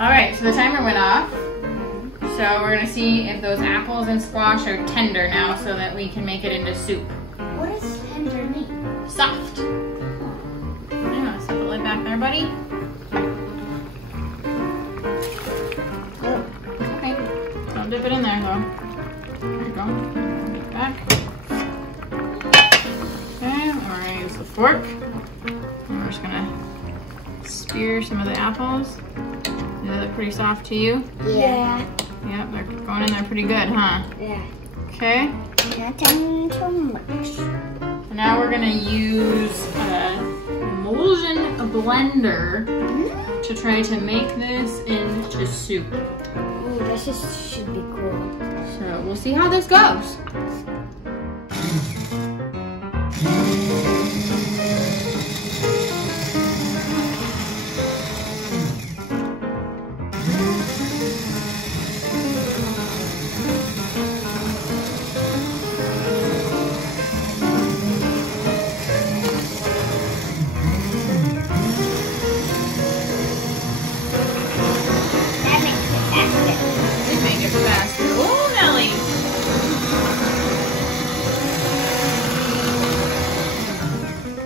All right, so the timer went off. So we're gonna see if those apples and squash are tender now so that we can make it into soup. What does tender mean? Soft. Yeah, set the lid back there, buddy. Okay, don't dip it in there though. There you go. Get it back. Okay, we're gonna use the fork. And we're just gonna spear some of the apples. Do they look pretty soft to you? Yeah. Yep, they're going in there pretty good, huh? Yeah. Okay. Not too much. And now we're gonna use an emulsion blender to try to make this into soup. Ooh, this should be cool. So we'll see how this goes.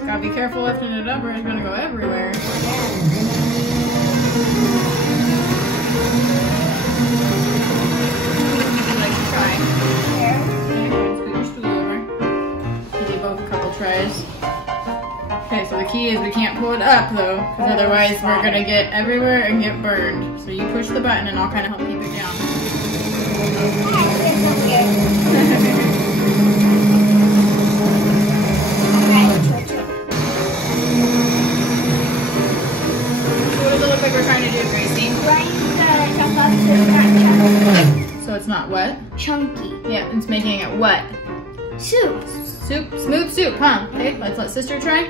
Gotta be careful lifting it up or it's gonna go everywhere. Like to try. Okay, scoot your stool over. Give you both a couple tries. Okay, so the key is we can't pull it up though, because otherwise we're gonna get everywhere and get burned. So you push the button and I'll kind of help keep it down. Like we're trying to do, Gracie. So it's not wet? Chunky. Yeah, it's making it wet. Soup. Soup, smooth soup, huh? Okay, let's let sister try.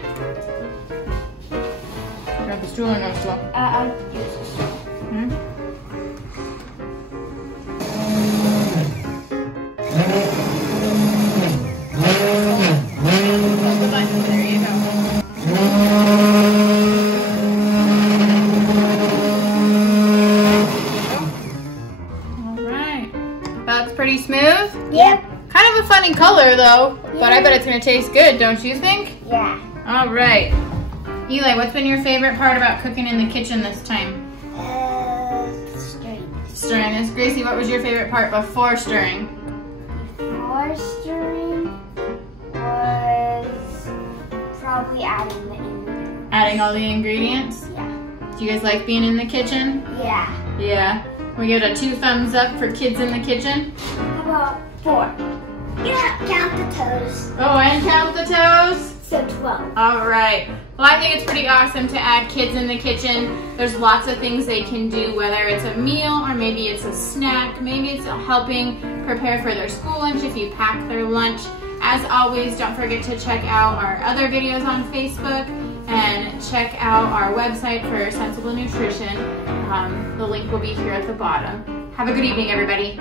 Grab the stool or no stool? I'll use this. There you go. Pretty smooth? Yep. Kind of a funny color though, but I bet it's gonna taste good, don't you think? Yeah. All right. Eli, what's been your favorite part about cooking in the kitchen this time? Stirring. Stirring this. Gracie, what was your favorite part before stirring? Before stirring was probably adding the ingredients. Adding all the ingredients? Yeah. Do you guys like being in the kitchen? Yeah. Yeah. We get a 2 thumbs up for kids in the kitchen. How about 4? Yeah, count the toes. Oh, and count the toes? So 12. All right. Well, I think it's pretty awesome to add kids in the kitchen. There's lots of things they can do, whether it's a meal or maybe it's a snack. Maybe it's helping prepare for their school lunch if you pack their lunch. As always, don't forget to check out our other videos on Facebook and check out our website for Sensible Nutrition. The link will be here at the bottom. Have a good evening, everybody.